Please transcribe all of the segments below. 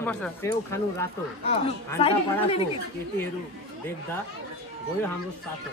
गर्नुपर्छ सेउ खानु रातो हान्टा पडाको केटीहरू देख्दा गयो हाम्रो सातो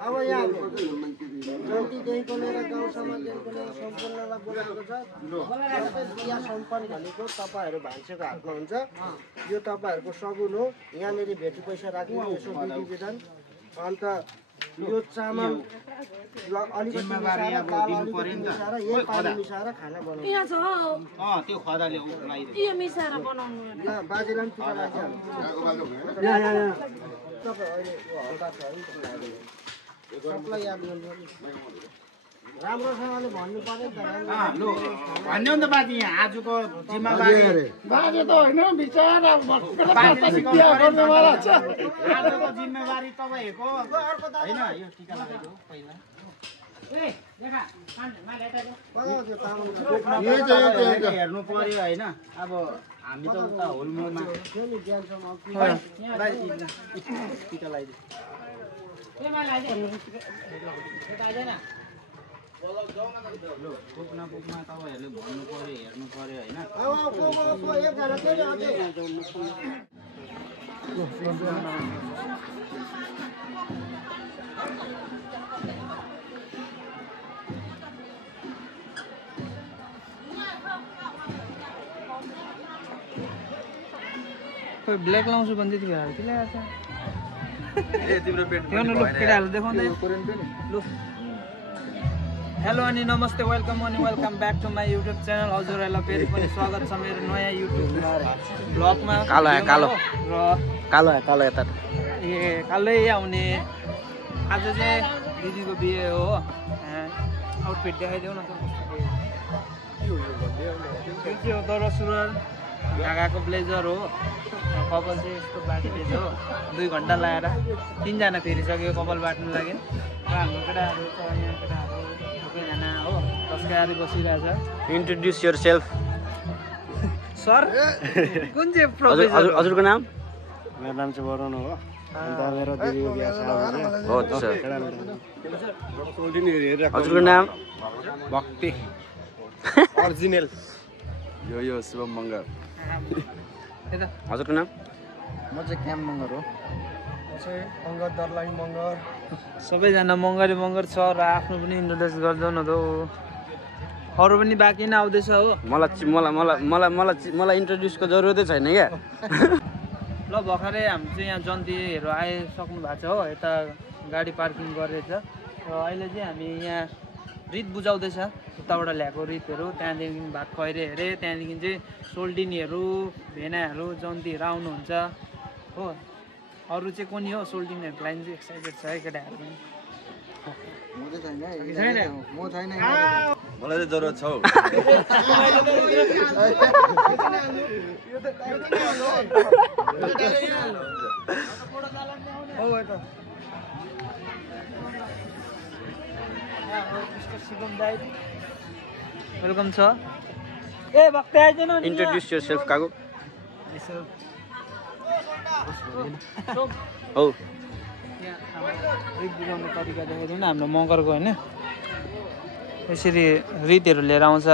अब यहाँ जन्तीदेखिको लिएर गाउँ समाजदेखिको लिएर सम्पूर्णलाई बोलाएको छ बिहा सम्पन्न भनेको तपाईँहरू भान्सेको हातमा हुन्छ यो तपाईँहरूको सगुन हो यहाँनिर भेटी पैसा राख्नु यसो विधि विधान अन्त यो चामल अलिकति मिसाएर दाल अलिकति मिसाएर यही पानी मिसाएर खाना बनाउनु त्यो खदाले यो मिसाएर बनाउनु ल बाजेलाई पनि टिका लाग्छ तपाईँ अहिले हल्का छ है सबलाई याद गर्नु राम्रोसँगले भन्नु पर्यो नि त भन्यो नि त बाजे यहाँ आजको जिम्मेवारी बाजे त होइन बिचरा आजको जिम्मेवारी तपाईँहरूको होइन यो टिका लगाइदियो पहिला हेर्नु पर्यो होइन अब हामी त उता होलमोलमा टिका लगाइदियो पुग्न तपाईँहरूले भन्नु पर्यो हेर्नु पर्यो होइन ब्ल्याक लाउँछु भन्दै थियो यार के ल्याएको छ ए तिम्रो पेट हेर्नु लु केटाहरु देखाउँदै लु हेलो अनि नमस्ते welcome back to my YouTube channel हजुरहरूलाई फेरि पनि स्वागत छ मेरो नयाँ युट्युब ब्लगमा कालो यता ए कालै आउने आज चाहिँ दिदीको बिहे हो आउटफिट देखाइदेऊ न त्यो दौरा सुरुवाल ढाकाको ब्लेजर हो कपाल चाहिँ यस्तो बाटिदिएछ हो 2 घन्टा लगाएर 3 जना फेरिसक्यो कपाल बाट्नु लागि र हाम्रो केटाहरू छ यहाँ केटाहरू सबैजना हो तस्काएर बसिरहेछ इन्ट्रोड्युस योरसेल्फ सर कुन चाहिँ प्रोफेसर हजुरको नाम मेरो नाम चाहिँ वरुण हो अन्त मेरो दिदीको बिहा छ हो सर हजुरको नाम भक्ति ओरिजिनल यो शुभम मगर हजुरको नाम म चाहिँ क्याम मगर हो चाहिँ अङ्गद दर्लाही मगर सबैजना मगर छ र आफ्नो पनि इन्ट्रोड्युस गर्दैन त अरू पनि बाँकी नै आउँदैछ हो मलाई इन्ट्रोड्युसको जरुरतै छैन क्या ल भर्खरै हामी चाहिँ यहाँ जन्तीहरू आइसक्नु भएको छ हो यता गाडी पार्किङ गरेछ र अहिले चाहिँ हामी यहाँ रित बुझाउँदैछ उताबाट ल्याएको रितहरू त्यहाँदेखि भात खैरे हेरे त्यहाँदेखि चाहिँ सोल्टिनीहरू भेनाहरू जन्तीहरू आउनुहुन्छ हो अरू चाहिँ को नि हो सोल्टिनीहरूको लागि चाहिँ एक्साइटेड छ है केटाहरू पनि मलाई चाहिँ जरुरत छ हौ वेलकम छ ए भक्ति आइदैन नि इन्ट्रोड्युस योरसेल्फ कागु हौ रित बुझाउने तरिका देखाइदिउँ न हाम्रो मगरको होइन यसरी रितहरू लिएर आउँछ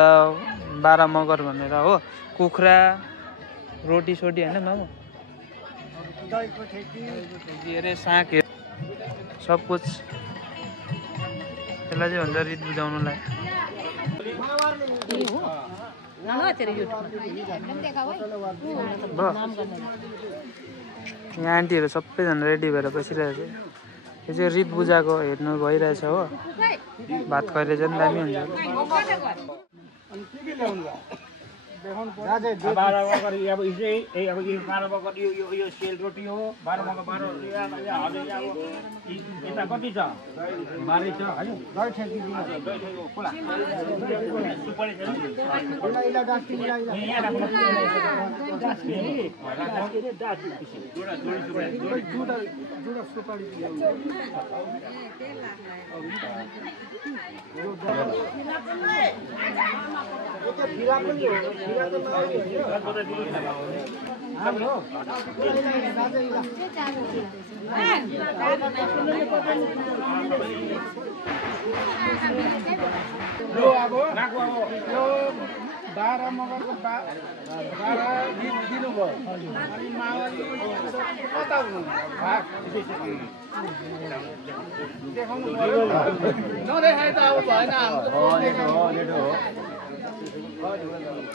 12 मगर भनेर हो कुखुरा रोटी सोटी होइन मामु ठेकी अरे सागहरू सब कुछ त्यसलाई चाहिँ भन्छ रित बुझाउनुलाई यहाँ आन्टीहरू सबैजना रेडी भएर बसिरहेको छ यो चाहिँ रित बुझाएको हेर्नु भइरहेछ हो भात खुवाइले चाहिँ दामी हुन्छ अब यो सेल रोटी हो 12 मको 12 यता कति छ 12 छ हैन दही ठेकी खोला यो अब नाको अब यो 12 मगरको 12 दिनुभयो अनि मावली कता हुनु भाग देखाउनु पर्यो नदेखाइ त अब भएन हाम्रो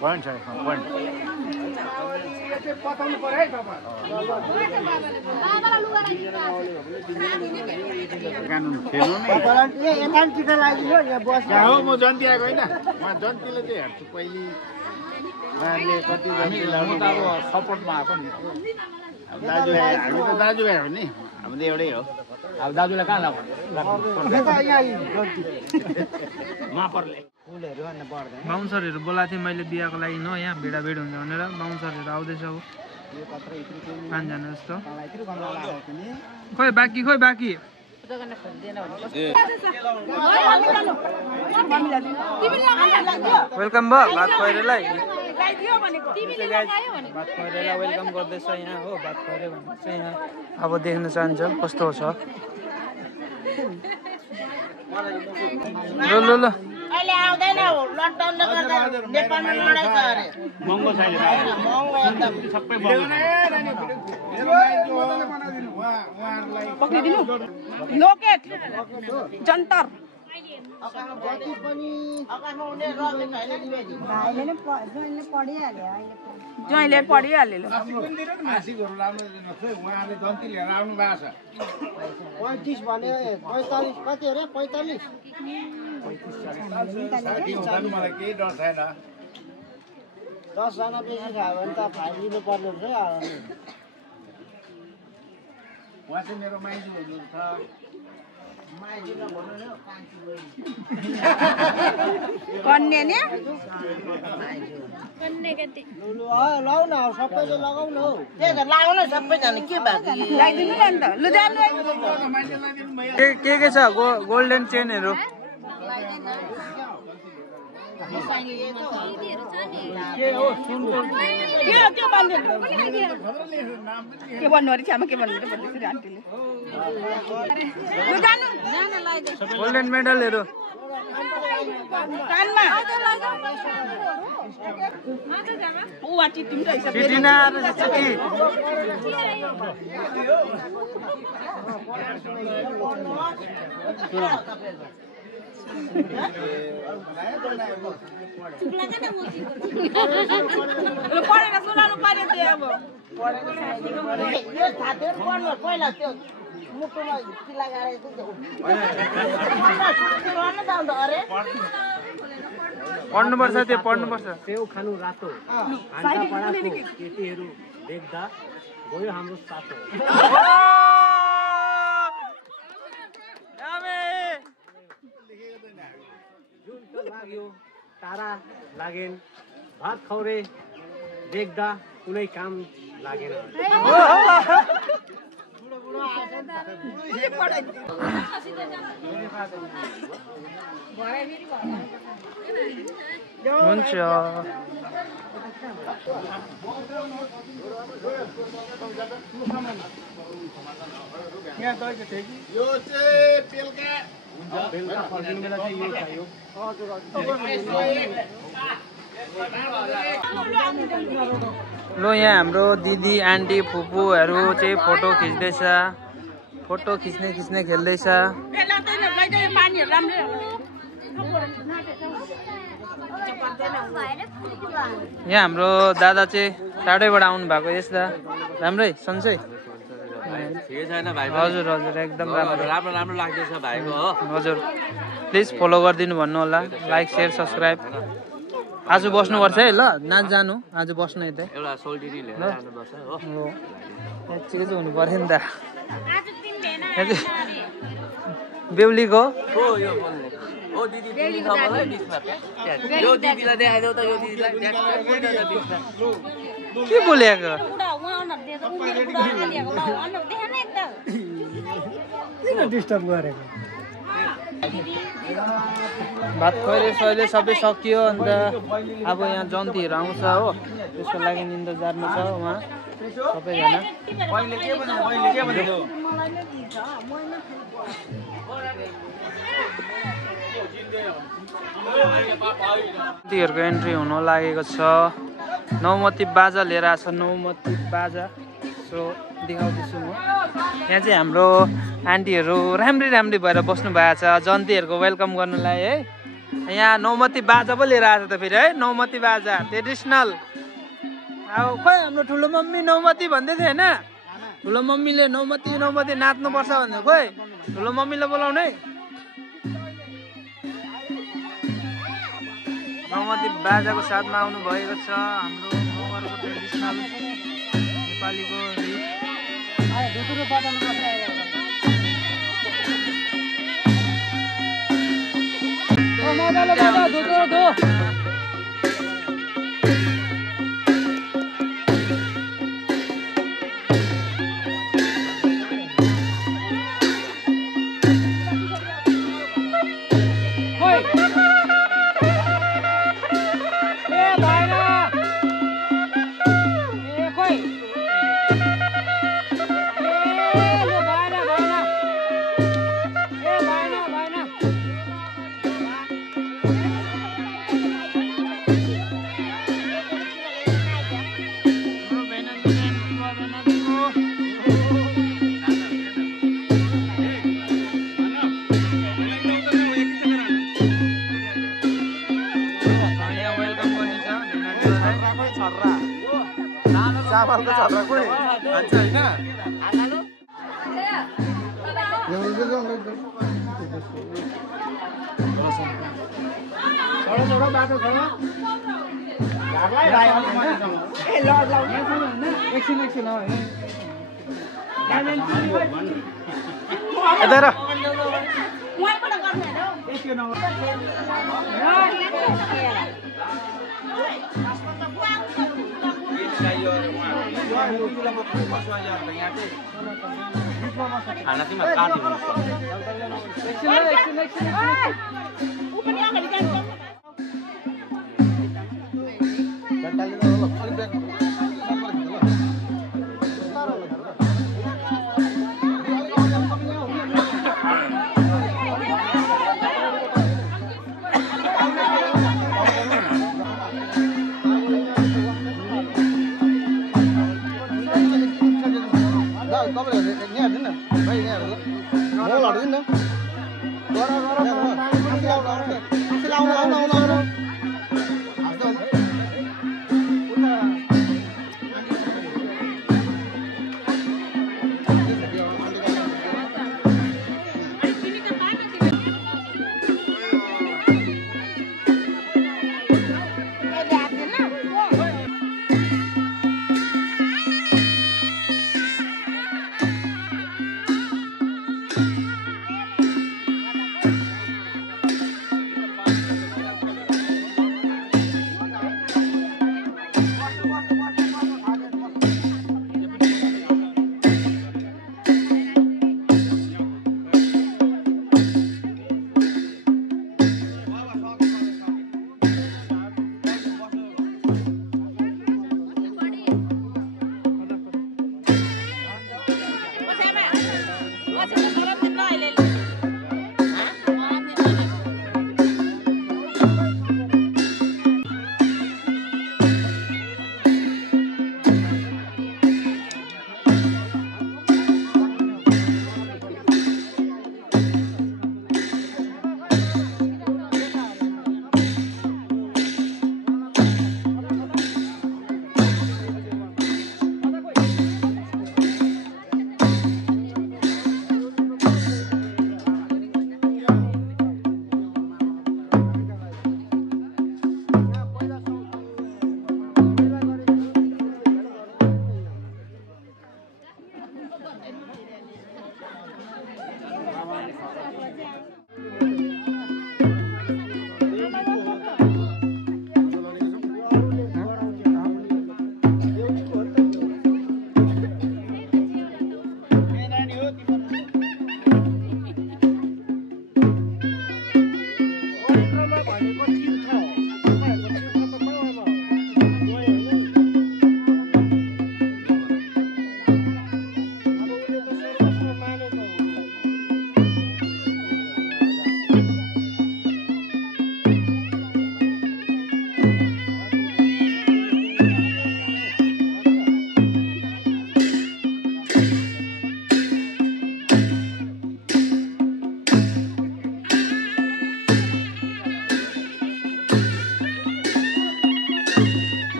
पोइन्ट छ पोइन्ट पठाउनु पर्यो है तपाईँ हो म जन्ती आएको होइन म जन्तीले चाहिँ हेर्छु पहिले उहाँहरूले कति सपोर्टमा आएको नि दाजुभाइ हामी त दाजुभाइ हो नि हामी त एउटै हो अब दाजुलाई कहाँ लाग्छ बााउन्सरहरू बोलाएको थिएँ मैले बिहाको लागि न यहाँ भिडाभिड हुन्छ भनेर बााउन्सरहरू आउँदैछ अब 5 जना जस्तो खोइ बाँकी वेलकम भयो भात खुवाइरेलाई भात खुवाइरेलाई वेलकम गर्दैछ यहाँ हो भात खुवाइरे भनेर चाहिँ यहाँ अब देख्न चाहन्छ कस्तो छ ल अहिले आउँदैन लकडाउनले गर्दा नेपालमा लडाइँ छ अरे महँगो छैन महँगो एकदम सबै लोकेट जन्तर ज्वाइँले पढिहाल्यो मासिकहरू राम्रो दिनुहोस् है उहाँले जन्ती लिएर आउनु भएको छ 35 भने 45 कति अरे 45 साठी हुँदा नि मलाई केही डर छैन 10 जना बेसी खायो भने त खाइ दिनु पर्ने हुन्छ उहाँ चाहिँ मेरो माइजू हुनुहुन्छ कन्या नि लाउ न सबैले लगाउ न हौ त्यही त लाउनु सबैजना के भएको लगाइदिनु नि अन्त लु जानु के छ गोल्डन चेनहरू के भन्नु अरे छ्यामा के भन्नु भन्दैछ आन्टीले गोल्डन मेडलहरू कानमा ऊ टिटिम रहेछ चिटिना चिटी पढेर सुनाउनु पर्यो त्यो अब यो छातीहरू पढ्नु पहिला त्यो मुटुमा किला गाडेको अरे पढ्नुपर्छ त्यो पढ्नुपर्छ सेउ खानु रातो हान्टा पडाको केटीहरू देख्दा गयो हाम्रो साथो लाग्यो तारा लागेन भात खौरे देख्दा कुनै काम लागेन हुन्छ यो चाहिँ बेलुका बेलुका फर्किने बेला चाहिँ यो चाहियो ल यहाँ हाम्रो दिदी आन्टी फुपूहरू चाहिँ फोटो खिच्दैछ फोटो खिच्ने खेल्दैछ यहाँ हाम्रो दादा चाहिँ टाढैबाट आउनु भएको यस्ता राम्रै सन्चै हजुर हजुर एकदम राम्रो लाग्दैछ भाइको हो हजुर प्लिज फलो गरिदिनु भन्नु होला लाइक सेयर सब्सक्राइब आज बस्नुपर्छ है ल नाच जानु आज बस्नु यतै एउटा सोल्टिनी लिएर जानुपर्छ हो चिज हुनु पर्यो नि त बेहुलीको हो यो बोल्ने ओ दिदी तिमी खबर है बिचमा यो दिदीलाई देखाइदेऊ त यो दिदीलाई के बोलेको डिस्टर्ब गरेको भात खुवाइले सहिले सबै सकियो अन्त अब यहाँ जन्तीहरू आउँछ हो त्यसको लागि इन्तजारमा छ उहाँ सबैजना जन्तीहरूको एन्ट्री हुन लागेको छ नौमती बाजा लिएर आएको छ नौमती बाजा सो देखाउँदैछु म यहाँ चाहिँ हाम्रो आन्टीहरू राम्री भएर बस्नु भएको छ जन्तीहरूको वेलकम गर्नुलाई है यहाँ नौमती बाजा पो लिएर आएको छ त फेरि है नौमती बाजा ट्रेडिसनल अब खोइ हाम्रो ठुलो मम्मी नौमती भन्दै थियो होइन ठुलो मम्मीले नौमती नाच्नुपर्छ भन्दै खोइ ठुलो मम्मीलाई बोलाउने नौमती बाजाको साथमा आउनु भएको छ हाम्रो मगरको ट्रेडिसनल नेपालीको चामलको छर्रा कोही भन्छ होइन बाटो छ एकछिन खाना चाहिँ काटिदिनु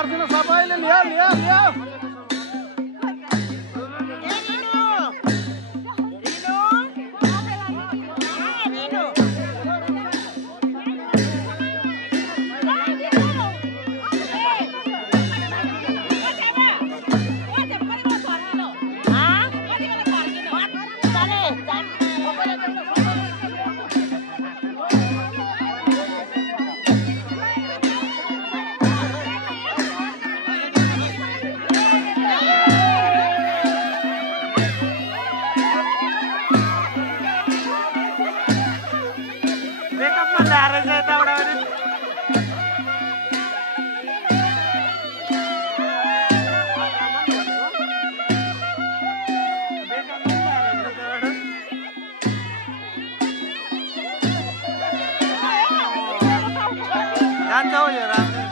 पर्दैन सबैले लियो लियो लियो जान्छ हौ यो राम्रो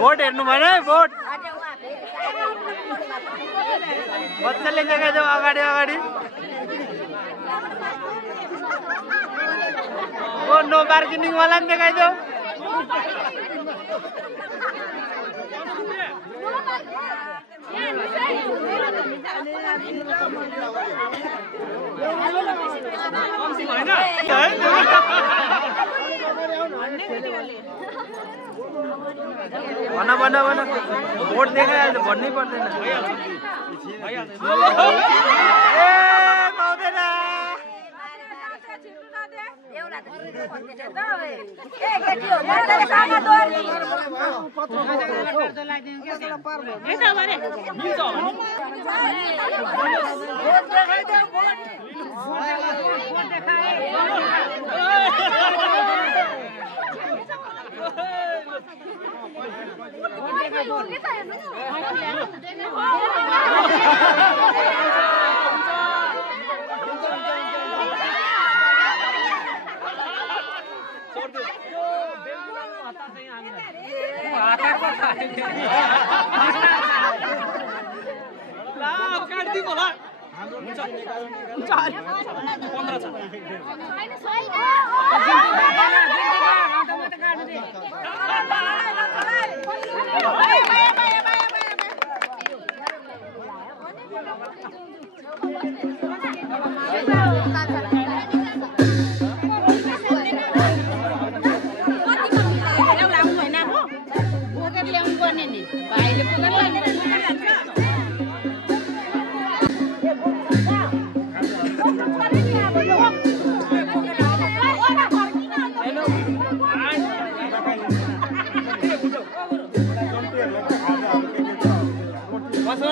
भोट हेर्नु भएन है भोट बच्चाले देखाइदेऊ अगाडि अगाडि ओ नो बार्गेनिङ वाला पनि देखाइदेऊ भन भन भन भोट देखाइहाल्छ भन्नै पर्दैन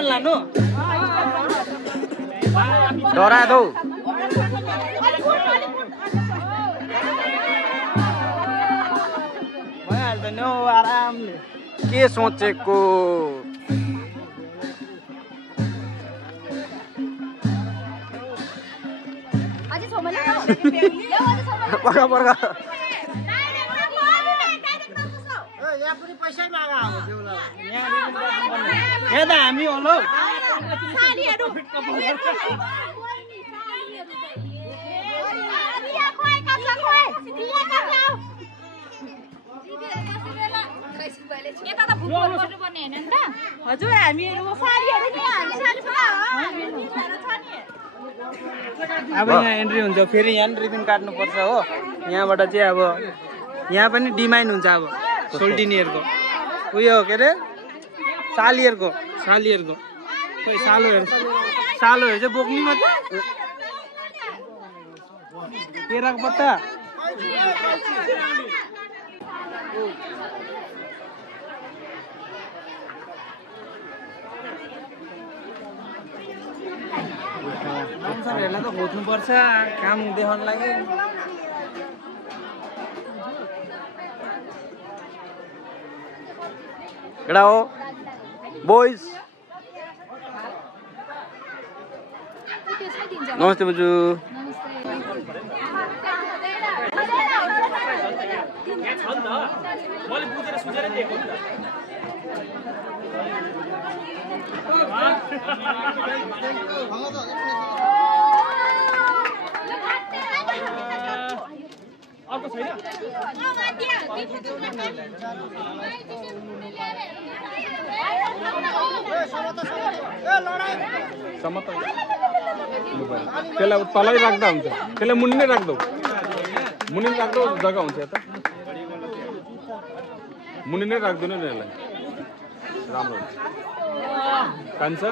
लानु डरा दौ भइहाल्छ नि हौ आरामले के सोचेको पर्ख पर्ख यहाँ त हामी होला हजुर हामीहरू अब यहाँ एन्ट्री हुन्छ फेरि यहाँ रिबिन काट्नुपर्छ हो यहाँबाट चाहिँ अब यहाँ पनि डिमाइन हुन्छ अब सोल्टिनीहरूको उयो के अरे सालीहरूको खोइ सालोहरू चाहिँ बोक्ने मात्रै केराको पत्ता मान्छेहरूलाई त खोज्नुपर्छ काम देखाउन लागि केटा हो बोइज नमस्ते बुजू अर्को छैन त्यसलाई तलै राख्दा हुन्छ त्यसलाई मुनि नै राख्दौ मुनि राख्दौ जग्गा हुन्छ यता मुनि नै राख्दैन नि यसलाई राम्रो हुन्छ कान्छ